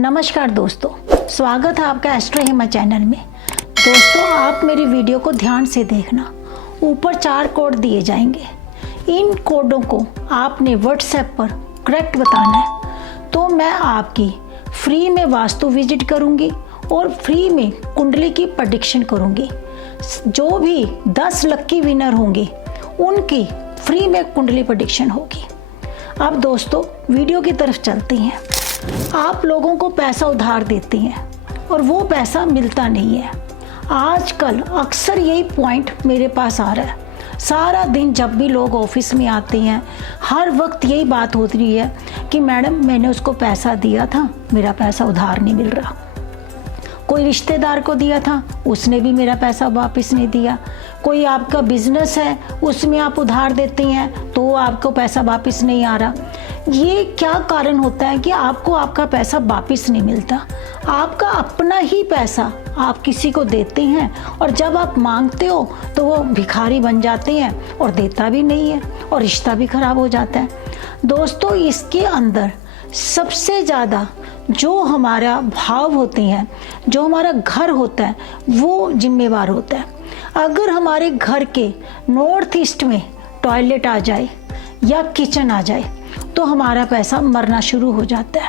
नमस्कार दोस्तों, स्वागत है आपका एस्ट्रो हेमा चैनल में। दोस्तों, आप मेरी वीडियो को ध्यान से देखना। ऊपर 4 कोड दिए जाएंगे। इन कोडों को आपने व्हाट्सएप पर करेक्ट बताना है, तो मैं आपकी फ्री में वास्तु विजिट करूंगी और फ्री में कुंडली की प्रेडिक्शन करूंगी। जो भी 10 लक्की विनर होंगे उनकी फ्री में कुंडली प्रेडिक्शन होगी। अब दोस्तों, वीडियो की तरफ चलते हैं। आप लोगों को पैसा उधार देते हैं और वो पैसा मिलता नहीं है। आजकल अक्सर यही पॉइंट मेरे पास आ रहा है। सारा दिन जब भी लोग ऑफिस में आते हैं, हर वक्त यही बात होती रही है कि मैडम मैंने उसको पैसा दिया था, मेरा पैसा उधार नहीं मिल रहा। कोई रिश्तेदार को दिया था, उसने भी मेरा पैसा वापस नहीं दिया। कोई आपका बिजनेस है, उसमें आप उधार देते हैं तो आपको पैसा वापस नहीं आ रहा। ये क्या कारण होता है कि आपको आपका पैसा वापस नहीं मिलता? आपका अपना ही पैसा आप किसी को देते हैं और जब आप मांगते हो तो वो भिखारी बन जाते हैं और देता भी नहीं है और रिश्ता भी खराब हो जाता है। दोस्तों, इसके अंदर सबसे ज़्यादा जो हमारा भाव होते हैं, जो हमारा घर होता है, वो जिम्मेवार होता है। अगर हमारे घर के नॉर्थ ईस्ट में टॉयलेट आ जाए या किचन आ जाए तो हमारा पैसा मरना शुरू हो जाता है।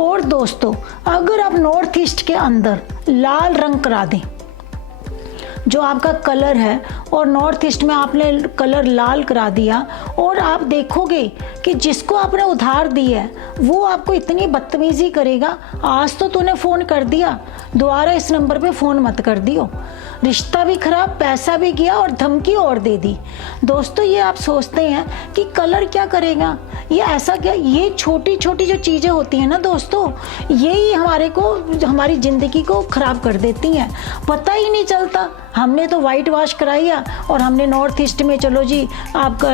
और दोस्तों, अगर आप नॉर्थ ईस्ट के अंदर लाल रंग करा दें, जो आपका कलर है, और नॉर्थ ईस्ट में आपने कलर लाल करा दिया और आप देखोगे कि जिसको आपने उधार दी है वो आपको इतनी बदतमीजी करेगा, आज तो तूने फ़ोन कर दिया, दोबारा इस नंबर पे फ़ोन मत कर दियो। रिश्ता भी खराब, पैसा भी गया और धमकी और दे दी। दोस्तों, ये आप सोचते हैं कि कलर क्या करेगा, ये ऐसा क्या, ये छोटी छोटी जो चीज़ें होती हैं ना दोस्तों, यही हमारी ज़िंदगी को ख़राब कर देती हैं। पता ही नहीं चलता। हमने तो वाइट वॉश कराया और हमने नॉर्थ ईस्ट में चलो जी आपका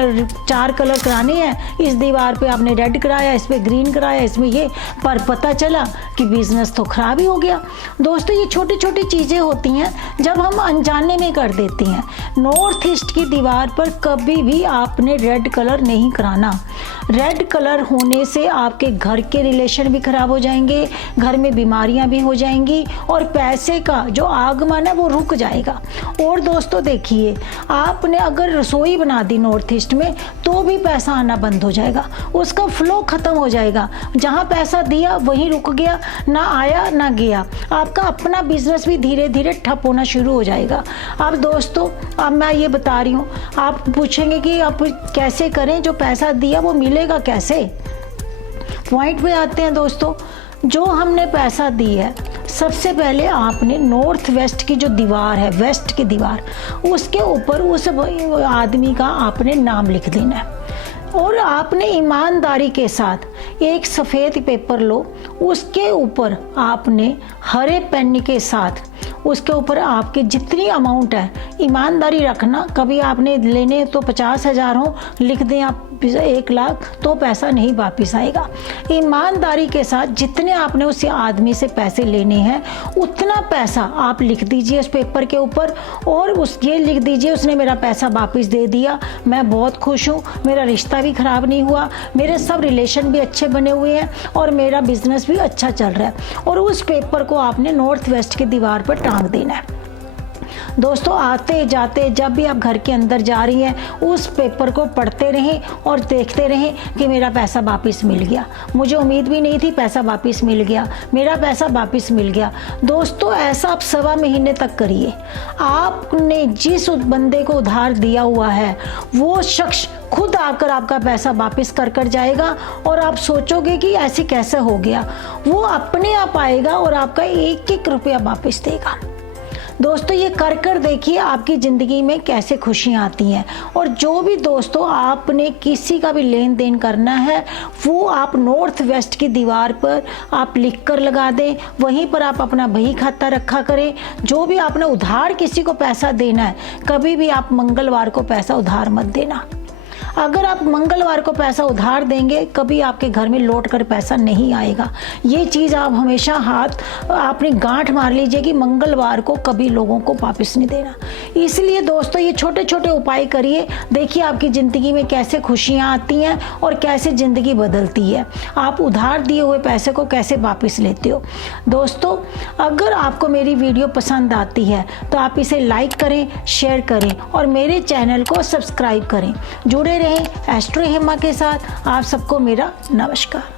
4 कलर कराने हैं, इस दीवार पे आपने रेड कराया, इस पे ग्रीन कराया, इसमें ये, पर पता चला कि बिजनेस तो खराब ही हो गया। दोस्तों, ये छोटी छोटी चीज़ें होती हैं जब हम अनजाने में कर देती हैं। नॉर्थ ईस्ट की दीवार पर कभी भी आपने रेड कलर नहीं कराना। रेड कलर होने से आपके घर के रिलेशन भी खराब हो जाएंगे, घर में बीमारियां भी हो जाएंगी और पैसे का जो आगमन है वो रुक जाएगा। और दोस्तों देखिए, आपने अगर रसोई बना दी नॉर्थ ईस्ट में तो भी पैसा आना बंद हो जाएगा, उसका फ्लो खत्म हो जाएगा। जहां पैसा दिया वहीं रुक गया, ना आया ना गया। आपका अपना बिजनेस भी धीरे धीरे ठप होना शुरू हो जाएगा। अब दोस्तों, अब मैं ये बता रही हूँ, आप पूछेंगे कि आप कैसे करें, जो पैसा दिया वो मिलेगा कैसे? पॉइंट पे आते हैं दोस्तों। जो हमने पैसा दी है, सबसे पहले आपने नॉर्थ वेस्ट की जो दीवार है, वेस्ट की दीवार, उसके ऊपर उस आदमी का आपने नाम लिख देना है और आपने ईमानदारी के साथ एक सफ़ेद पेपर लो, उसके ऊपर आपने हरे पेन के साथ उसके ऊपर आपके जितनी अमाउंट है, ईमानदारी रखना। कभी आपने लेने तो 50,000 हो, लिख दें आप 1 लाख, तो पैसा नहीं वापस आएगा। ईमानदारी के साथ जितने आपने उस आदमी से पैसे लेने हैं उतना पैसा आप लिख दीजिए उस पेपर के ऊपर और ये लिख दीजिए, उसने मेरा पैसा वापस दे दिया, मैं बहुत खुश हूँ, मेरा रिश्ता भी ख़राब नहीं हुआ, मेरे सब रिलेशन भी अच्छे बने हुए हैं और मेरा बिजनेस भी अच्छा चल रहा है। और उस पेपर को आपने नॉर्थ वेस्ट की दीवार पर टांग देना है। दोस्तों, आते जाते जब भी आप घर के अंदर जा रही हैं, उस पेपर को पढ़ते रहें और देखते रहें कि मेरा पैसा वापस मिल गया, मुझे उम्मीद भी नहीं थी, पैसा वापस मिल गया, मेरा पैसा वापस मिल गया। दोस्तों, ऐसा आप 1.25 महीने तक करिए। आपने जिस बंदे को उधार दिया हुआ है वो शख्स खुद आकर आपका पैसा वापस कर जाएगा और आप सोचोगे कि ऐसे कैसे हो गया। वो अपने आप आएगा और आपका 1-1 रुपया वापस देगा। दोस्तों, ये कर देखिए आपकी ज़िंदगी में कैसे खुशियाँ आती हैं। और जो भी दोस्तों आपने किसी का भी लेन देन करना है वो आप नॉर्थ वेस्ट की दीवार पर आप लिख कर लगा दें, वहीं पर आप अपना बही खाता रखा करें। जो भी आपने उधार किसी को पैसा देना है, कभी भी आप मंगलवार को पैसा उधार मत देना। अगर आप मंगलवार को पैसा उधार देंगे कभी आपके घर में लौट कर पैसा नहीं आएगा। ये चीज़ आप हमेशा हाथ अपनी गांठ मार लीजिए कि मंगलवार को कभी लोगों को वापस नहीं देना। इसलिए दोस्तों ये छोटे छोटे उपाय करिए, देखिए आपकी ज़िंदगी में कैसे खुशियाँ आती हैं और कैसे ज़िंदगी बदलती है। आप उधार दिए हुए पैसे को कैसे वापस लेते हो। दोस्तों अगर आपको मेरी वीडियो पसंद आती है तो आप इसे लाइक करें, शेयर करें और मेरे चैनल को सब्सक्राइब करें। जुड़े रहें एस्ट्रो हेमा के साथ। आप सबको मेरा नमस्कार।